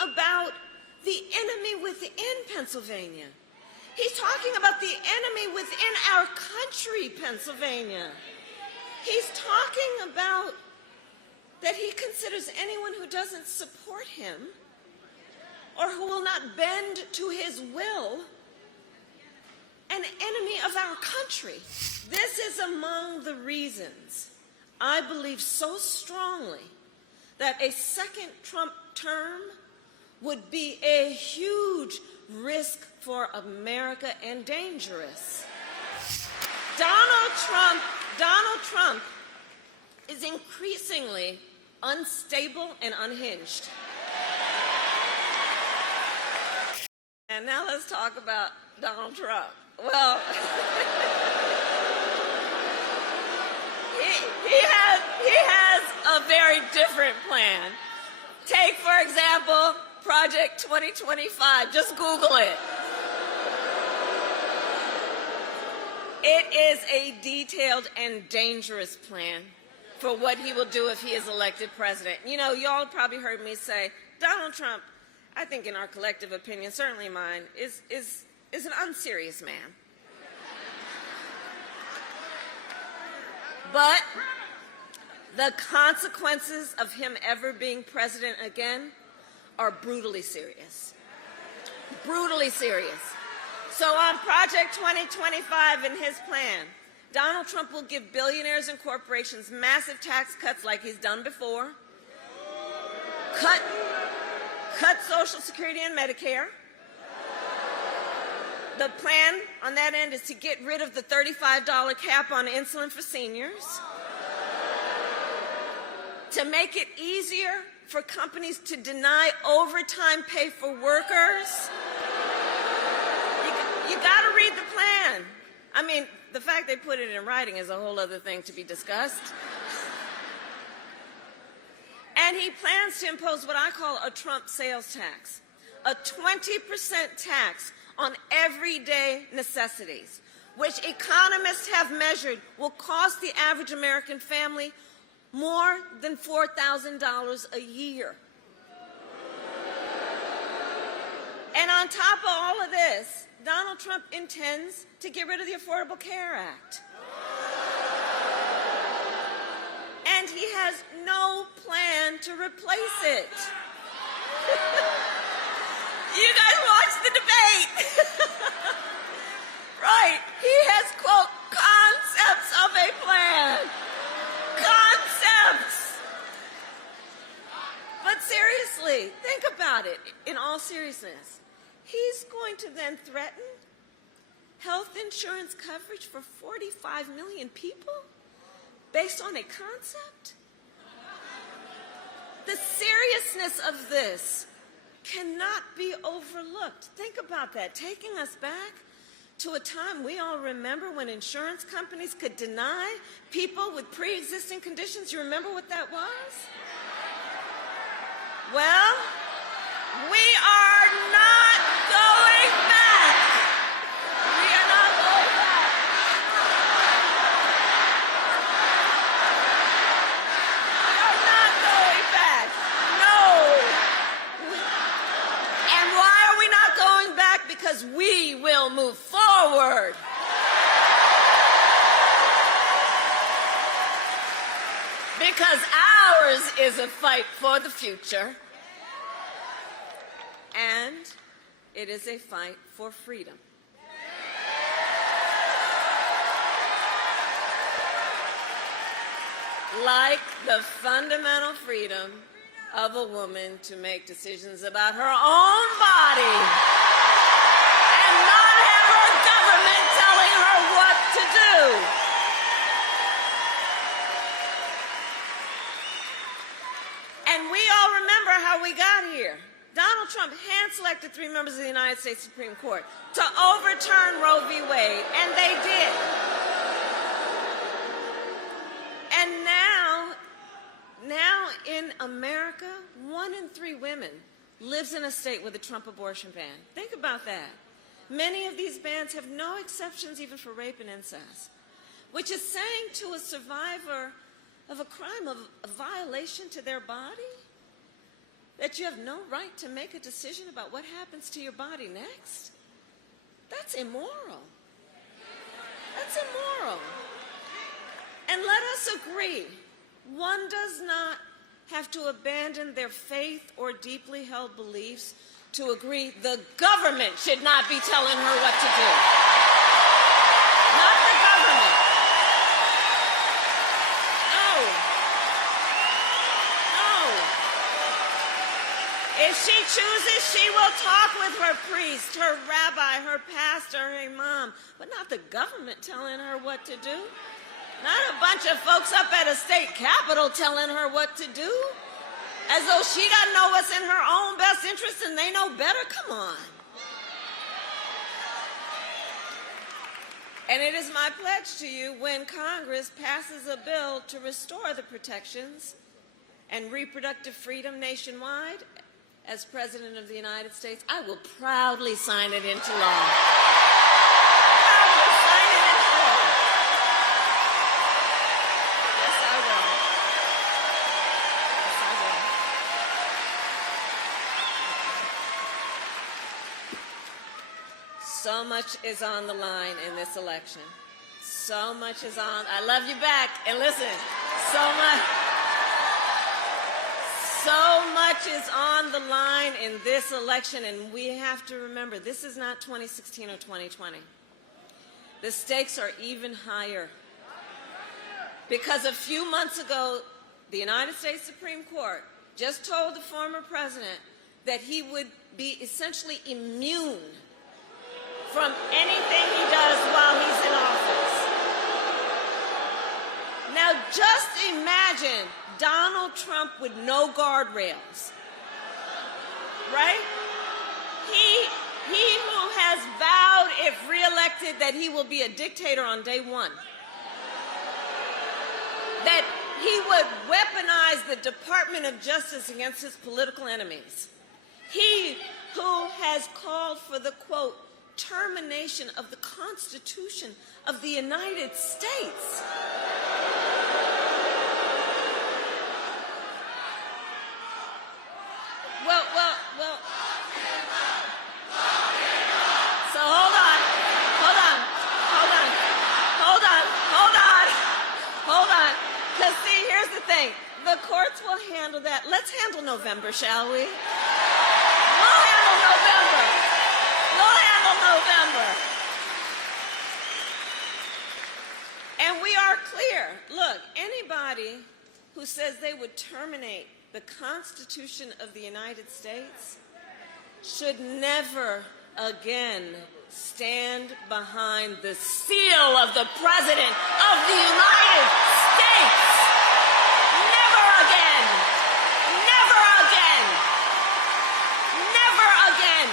about the enemy within Pennsylvania. He's talking about the enemy within our country, Pennsylvania. He's talking about that he considers anyone who doesn't support him or who will not bend to his will an enemy of our country. This is among the reasons I believe so strongly that a second Trump term would be a huge risk for America and dangerous. Donald Trump is increasingly unstable and unhinged. And now let's talk about Donald Trump. Well, he has a very different plan. Take, for example, Project 2025. Just Google it. It is a detailed and dangerous plan for what he will do if he is elected president. You know, y'all probably heard me say, Donald Trump, I think in our collective opinion, certainly mine, is an unserious man. But the consequences of him ever being president again are brutally serious. Brutally serious. So on Project 2025 in his plan, Donald Trump will give billionaires and corporations massive tax cuts like he's done before, cut Social Security and Medicare. The plan on that end is to get rid of the $35 cap on insulin for seniors, to make it easier for companies to deny overtime pay for workers. You got to read the plan. I mean, the fact they put it in writing is a whole other thing to be discussed. And he plans to impose what I call a Trump sales tax, a 20% tax on everyday necessities, which economists have measured will cost the average American family more than $4,000 a year. And on top of all of this, Donald Trump intends to get rid of the Affordable Care Act. And he has no plan to replace it. You guys watched the debate. Right. He has, quote, concepts of a plan. Concepts. But seriously, think about it in all seriousness. He's going to then threaten health insurance coverage for 45 million people based on a concept? The seriousness of this cannot be overlooked. Think about that, taking us back to a time we all remember when insurance companies could deny people with pre-existing conditions. You remember what that was? Well, we are not going back. We are not going back. We are not going back. No. And why are we not going back? Because we will move forward. Because ours is a fight for the future. And it is a fight for freedom. Like the fundamental freedom of a woman to make decisions about her own body and not have her government telling her what to do. And we all remember how we got here. Donald Trump hand-selected 3 members of the United States Supreme Court to overturn Roe v. Wade, and they did. And now in America, 1 in 3 women lives in a state with a Trump abortion ban. Think about that. Many of these bans have no exceptions even for rape and incest, which is saying to a survivor of a crime, of a violation to their body, that that you have no right to make a decision about what happens to your body next? That's immoral. That's immoral. And let us agree, one does not have to abandon their faith or deeply held beliefs to agree the government should not be telling her what to do. Not the government. No. No. If she chooses, she will talk with her priest, her rabbi, her pastor, her imam, but not the government telling her what to do. Not a bunch of folks up at a state capitol telling her what to do, as though she doesn't know what's in her own best interest and they know better. Come on. And it is my pledge to you, when Congress passes a bill to restore the protections and reproductive freedom nationwide, as President of the United States, I will proudly sign it into law. Proudly sign it into law. Yes, I will. Yes, I will. So much is on the line in this election. So much is on. I love you back. And listen, so much is on the line in this election, and we have to remember, this is not 2016 or 2020. The stakes are even higher. Because a few months ago, the United States Supreme Court just told the former president that he would be essentially immune from anything he does while he's in office. Now, just imagine Donald Trump with no guardrails, right? He who has vowed, if reelected, that he will be a dictator on day one, that he would weaponize the Department of Justice against his political enemies. He who has called for the, quote, termination of the Constitution of the United States. Well. So hold on. Because see, here's the thing. The courts will handle that. Let's handle November, shall we? We'll handle November. And we are clear. Look, anybody who says they would terminate the Constitution of the United States should never again stand behind the seal of the President of the United States. Never again. Never again. Never again.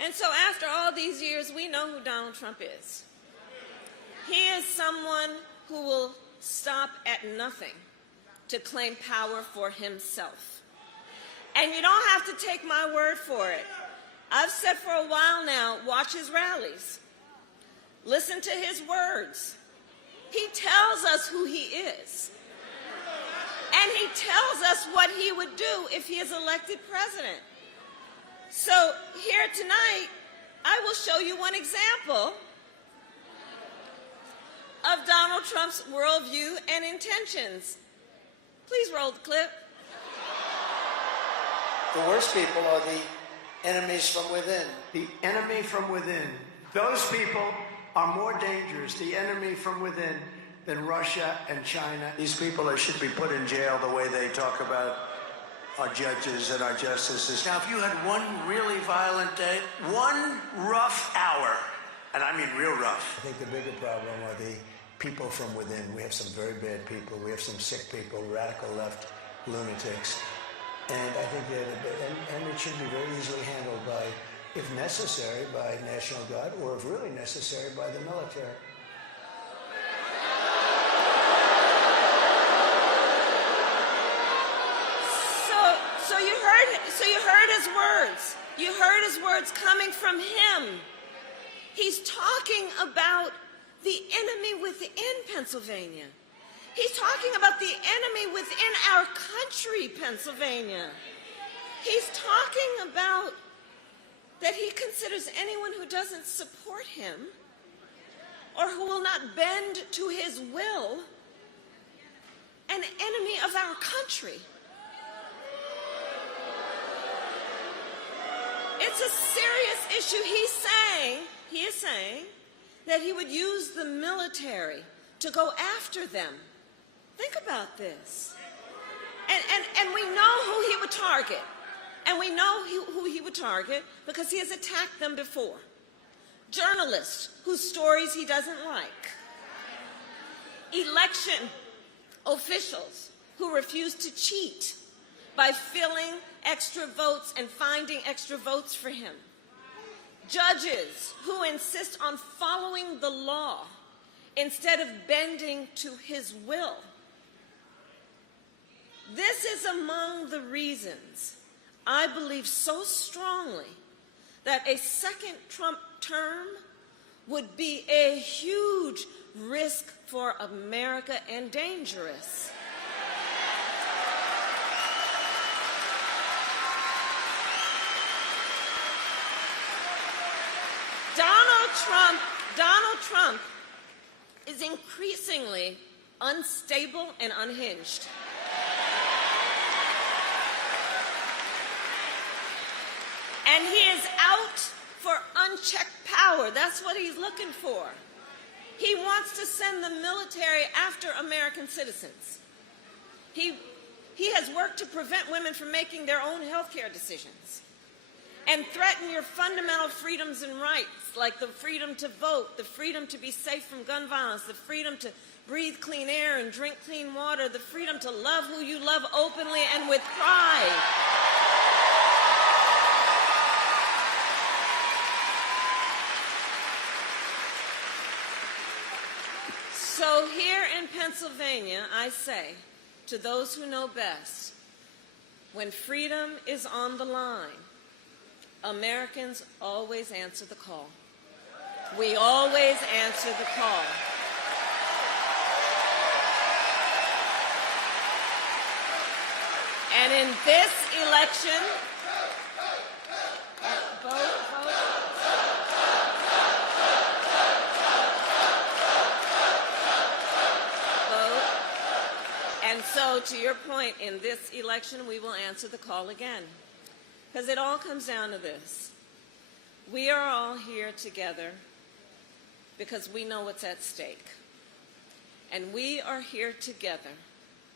And so after all these years, we know who Donald Trump is. He is someone who will stop at nothing to claim power for himself. And you don't have to take my word for it. I've said for a while now, watch his rallies. Listen to his words. He tells us who he is. And he tells us what he would do if he is elected president. So here tonight, I will show you one example of Donald Trump's worldview and intentions. Please roll the clip. The worst people are the enemies from within. The enemy from within. Those people are more dangerous, the enemy from within, than Russia and China. These people should be put in jail the way they talk about our judges and our justices. Now, if you had one really violent day, one rough hour, and I mean real rough. I think the bigger problem are the people from within. We have some very bad people. We have some sick people, radical left lunatics. And I think that, and it should be very easily handled by, if necessary, by National Guard, or if really necessary, by the military. So you heard his words. You heard his words coming from him. He's talking about the enemy within Pennsylvania. He's talking about the enemy within our country, Pennsylvania. He's talking about that he considers anyone who doesn't support him or who will not bend to his will an enemy of our country. It's a serious issue. He is saying that he would use the military to go after them. Think about this. And we know who he would target. And we know who he would target because he has attacked them before. Journalists whose stories he doesn't like. Election officials who refuse to cheat by filling extra votes and finding extra votes for him. Judges who insist on following the law instead of bending to his will. This is among the reasons I believe so strongly that a second Trump term would be a huge risk for America and dangerous. Donald Trump is increasingly unstable and unhinged. And he is out for unchecked power. That's what he's looking for. He wants to send the military after American citizens. He has worked to prevent women from making their own health care decisions and threaten your fundamental freedoms and rights, like the freedom to vote, the freedom to be safe from gun violence, the freedom to breathe clean air and drink clean water, the freedom to love who you love openly and with pride. So here in Pennsylvania, I say to those who know best, when freedom is on the line, Americans always answer the call. We always answer the call. And in this election, vote. And so, to your point, in this election, we will answer the call again. Because it all comes down to this. We are all here together because we know what's at stake. And we are here together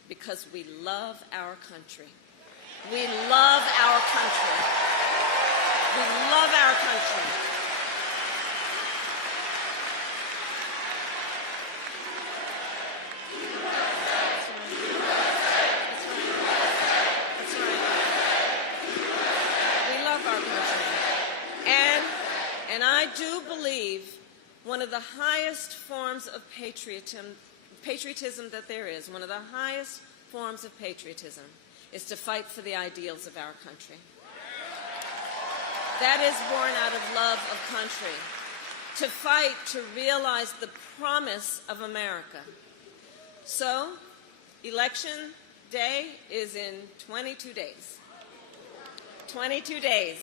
because we love our country. We love our country. We love our country. And I do believe one of the highest forms of patriotism that there is, one of the highest forms of patriotism, is to fight for the ideals of our country. That is born out of love of country. To fight to realize the promise of America. So, Election Day is in 22 days. 22 days.